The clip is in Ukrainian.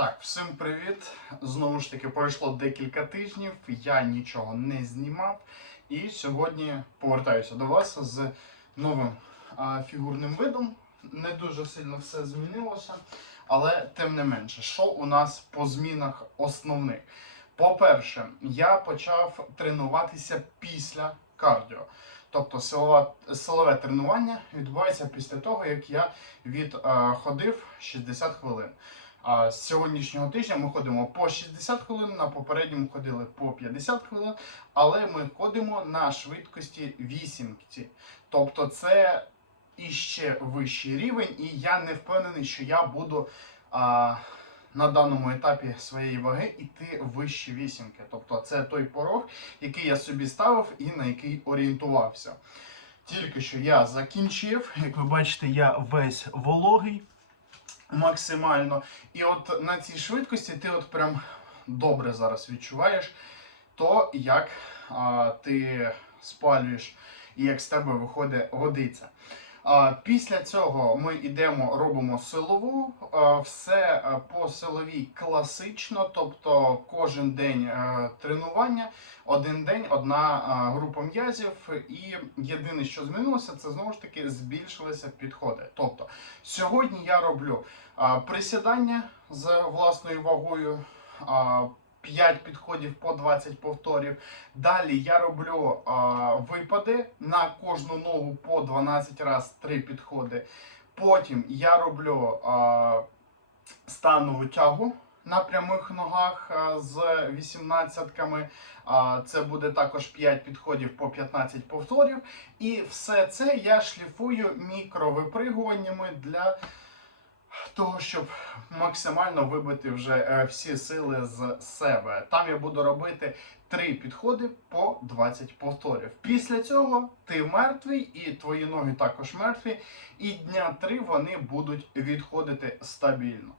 Так, всім привіт. Знову ж таки, пройшло декілька тижнів. Я нічого не знімав. І сьогодні повертаюся до вас з новим а, фігурним видом. Не дуже сильно все змінилося, але тим не менше, що у нас по змінах основних? По-перше, я почав тренуватися після кардіо. Тобто силова, силове тренування відбувається після того, як я відходив 60 хвилин. А з сьогоднішнього тижня ми ходимо по 60 хвилин, на попередньому ходили по 50 хвилин, але ми ходимо на швидкості 8. Тобто це іще вищий рівень, і я не впевнений, що я буду а, на даному етапі своєї ваги йти вище вісімки. Тобто це той порог, який я собі ставив і на який орієнтувався. Тільки що я закінчив, як ви бачите, я весь вологий максимально. І от на цій швидкості ти от прям добре зараз відчуваєш то, як а, ти спалюєш і як з тебе виходить водиця. Після цього ми йдемо, робимо силову, все по силовій класично, тобто кожен день е, тренування, один день, одна група м'язів. І єдине, що змінилося, це знову ж таки збільшилися підходи. Тобто сьогодні я роблю присідання з власною вагою. А, 5 підходів по 20 повторів. Далі я роблю а, випади на кожну ногу по 12 раз 3 підходи. Потім я роблю а, станову тягу на прямих ногах з 18-ками. Це буде також 5 підходів по 15 повторів. І все це я шліфую мікровипригуваннями для того, щоб максимально вибити вже е, всі сили з себе. Там я буду робити три підходи по 20 повторів. Після цього ти мертвий, і твої ноги також мертві. І дня три вони будуть відходити стабільно.